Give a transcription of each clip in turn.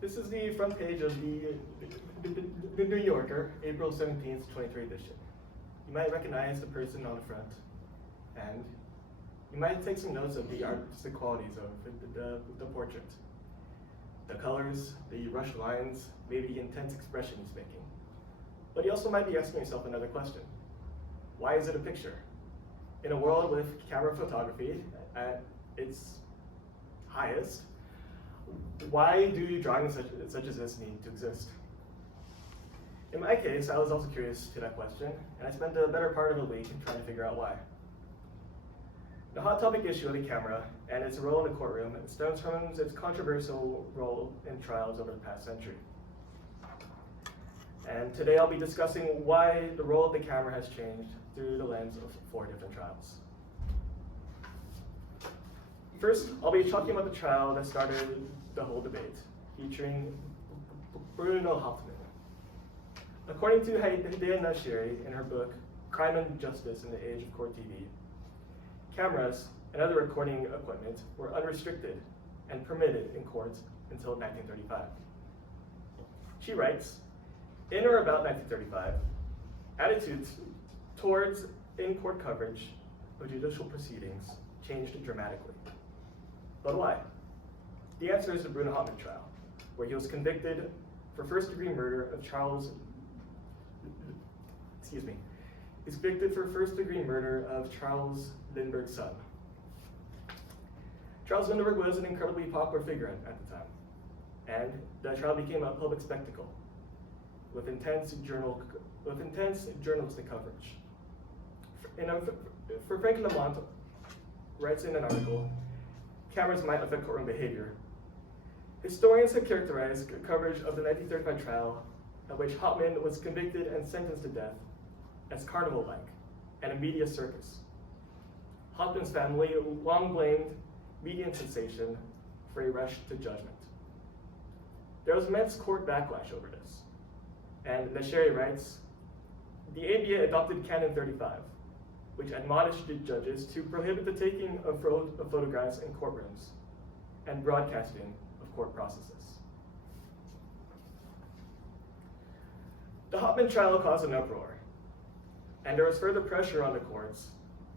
This is the front page of the New Yorker, April 17th, 23 edition. You might recognize the person on the front, and you might take some notes of the artistic qualities of the portrait. The colors, the rushed lines, maybe the intense expression he's making. But you also might be asking yourself another question. Why is it a picture? In a world with camera photography at its highest, why do drawings such as this need to exist? In my case, I was also curious to that question, and I spent the better part of a week trying to figure out why. The hot topic issue of the camera and its role in the courtroom stems from its controversial role in trials over the past century. And today I'll be discussing why the role of the camera has changed through the lens of 4 different trials. First, I'll be talking about the trial that started the whole debate, featuring Bruno Hauptmann. According to Hidea Nashiri in her book, Crime and Justice in the Age of Court TV, cameras and other recording equipment were unrestricted and permitted in courts until 1935. She writes, in or about 1935, attitudes towards in-court coverage of judicial proceedings changed dramatically. But why? The answer is the Bruno Hauptmann trial, where he was convicted for first-degree murder of He's convicted for first-degree murder of Charles Lindbergh's son. Charles Lindbergh was an incredibly popular figure at the time, and the trial became a public spectacle with intense journalistic coverage. For Frank Lamont writes in an article, cameras might affect courtroom behavior. Historians have characterized coverage of the 1935 trial, at which Hauptmann was convicted and sentenced to death, as carnival-like and a media circus. Hauptmann's family long blamed media sensation for a rush to judgment. There was immense court backlash over this, and Nashiri writes, the ABA adopted Canon 35, which admonished judges to prohibit the taking of photographs in courtrooms and broadcasting of court processes. The Hauptmann trial caused an uproar, and there was further pressure on the courts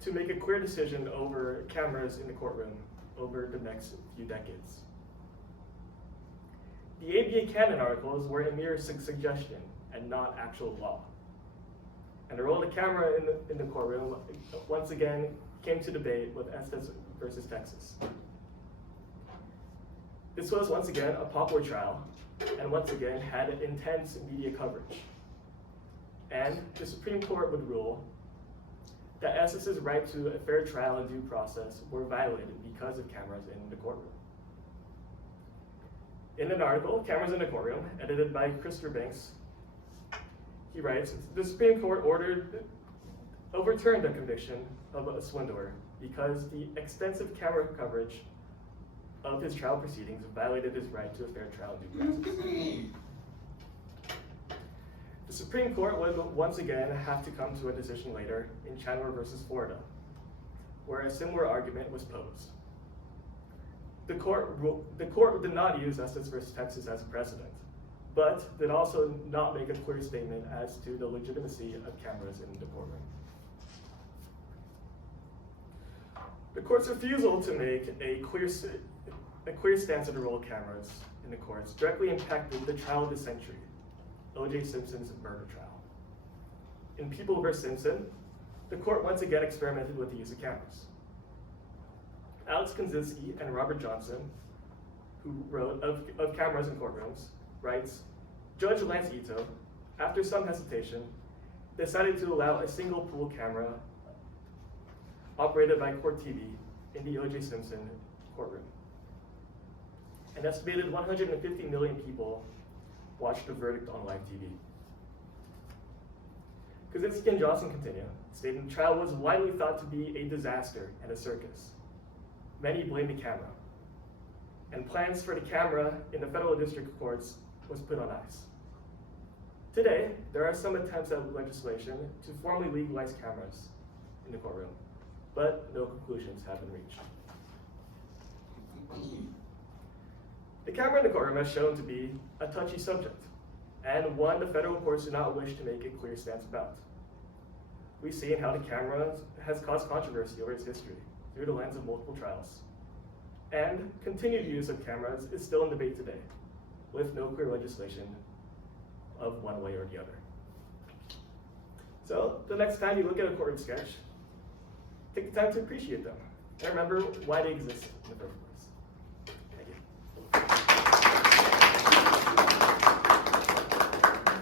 to make a clear decision over cameras in the courtroom over the next few decades. The ABA canon articles were a mere suggestion and not actual law. And the role of the camera in the courtroom once again came to debate with Estes versus Texas. This was once again a popular trial, and once again had intense media coverage. And the Supreme Court would rule that Estes's right to a fair trial and due process were violated because of cameras in the courtroom. In an article, Cameras in the Courtroom, edited by Christopher Banks, he writes, the Supreme Court overturned the conviction of a swindler because the extensive camera coverage of his trial proceedings violated his right to a fair trial and due process. The Supreme Court would once again have to come to a decision later in Chandler versus Florida, where a similar argument was posed. The court did not use Estes versus Texas as a precedent, but did also not make a clear statement as to the legitimacy of cameras in the courtroom. The court's refusal to make a clear stance on the role of cameras in the courts directly impacted the trial of the century, O.J. Simpson's murder trial. In People v. Simpson, the court once again experimented with the use of cameras. Alex Konzinski and Robert Johnson, who wrote of cameras in courtrooms, writes, Judge Lance Ito, after some hesitation, decided to allow a single pool camera operated by Court TV in the O.J. Simpson courtroom. An estimated 150 million people watched the verdict on live TV. Kaczynski and Johnson continue, stating the trial was widely thought to be a disaster and a circus. Many blame the camera, and plans for the camera in the federal district courts was put on ice. Today, there are some attempts at legislation to formally legalize cameras in the courtroom, but no conclusions have been reached. The camera in the courtroom has shown to be a touchy subject, and one the federal courts do not wish to make a clear stance about. We've seen how the camera has caused controversy over its history through the lens of multiple trials. And continued use of cameras is still in debate today, with no clear legislation of one way or the other. So the next time you look at a courtroom sketch, take the time to appreciate them and remember why they exist in the first place.